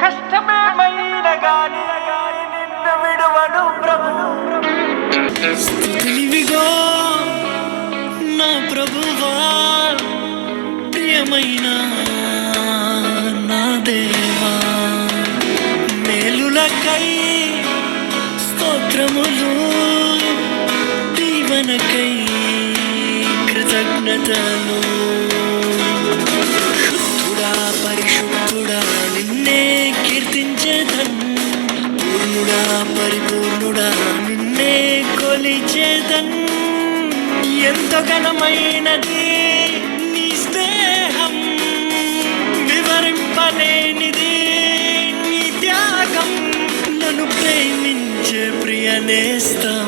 కష్టమేమైనా గాని నిన్ను విడువను ప్రభు. స్తుతులివిగో నా ప్రభువా, ప్రియమైన నా దేవా. మేలులకై స్తోత్రములు, దీవెనకై కృతజ్ఞతలు. శుద్ధుడా పరిశుద్ధుడా నిన్నే కీర్తించేదన్, పూర్ణుడా పరిపూర్ణుడా నిన్నే కొలిచేదన్. ఎంతో ఘనమైనది నీ స్నేహం, వివరింపలేనిది నీ త్యాగం. నన్ను ప్రేమించే ప్రియ నేస్తం.